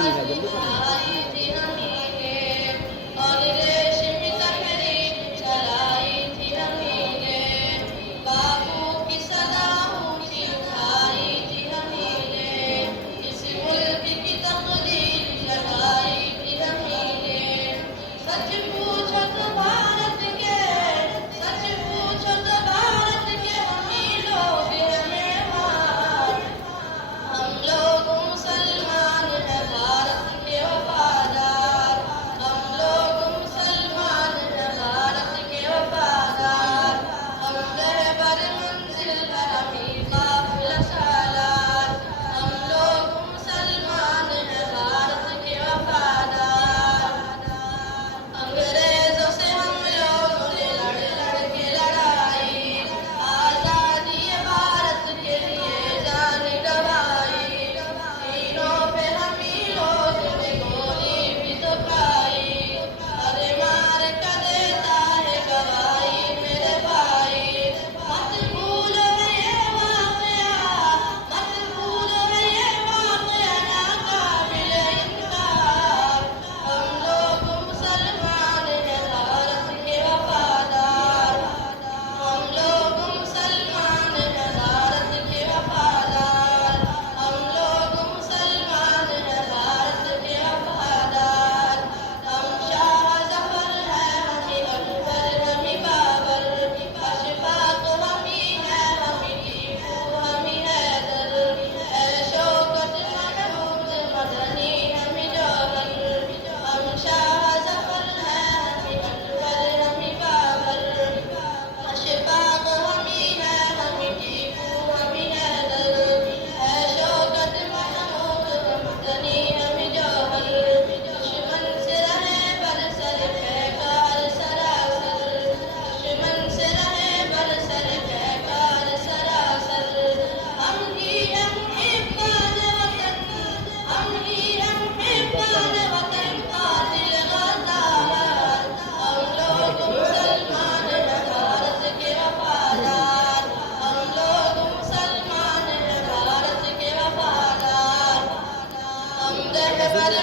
आई थी हमने और रेशम तहरी चलाई थी हमने बाबू की सदा ऊंची उठाई थी हमने इस मुल्क की तकदीर लगाई थी हमने सच पूछो तो भारत के सच पूछो तो भारत के हम लोग हैं महान हम लोग मुसलमान हैं भारत के वफादार हम लोग मुसलमान हैं भारत के वफादार हम रहबर मंजिल का हमी काफिला सालार हम लोग मुसलमान हैं भारत के वफादार अंग्रेजों से हम लोगों ने लड़ लड़ के लड़ाई आजादी भारत के लिए जान गंवाई सीनों पे हम ही लोग ने गोली भी तो खाई अरे मार कर देता है गवाही मेरे भाई मत भूलो ये वाकया मत भूलो ये वाकया नाकाबिल इनकार हम लोग मुसलमान हैं भारत के वफादार हम लोग मुसलमान हैं भारत के वफादार हम लोग मुसलमान हैं भारत के वफादार हम शाह जफर हैं हमी अकबर हमी बाबर अशफाक हमी हैं हमी टीपू हमी हैदर ऐ शौकत महमूद मदनी हमी जौहर हम शाह जफर हैं हमी अकबर हमी बाबर अशफाक हमी हैं हमी टीपू हमी हैदर ऐ शौकत महमूद मदनी हमी जौहर दुश्मन से रहे बरसर पैकार सरासर दुश्मन से रहे बरसर पैकार सरासर हम ही हिब्बान वतन हम ही हिब्बान वतन कातिल गद्दार हम लोग मुसलमान हैं भारत के वफादार हम लोग मुसलमान हैं भारत के वफादार हम रहबर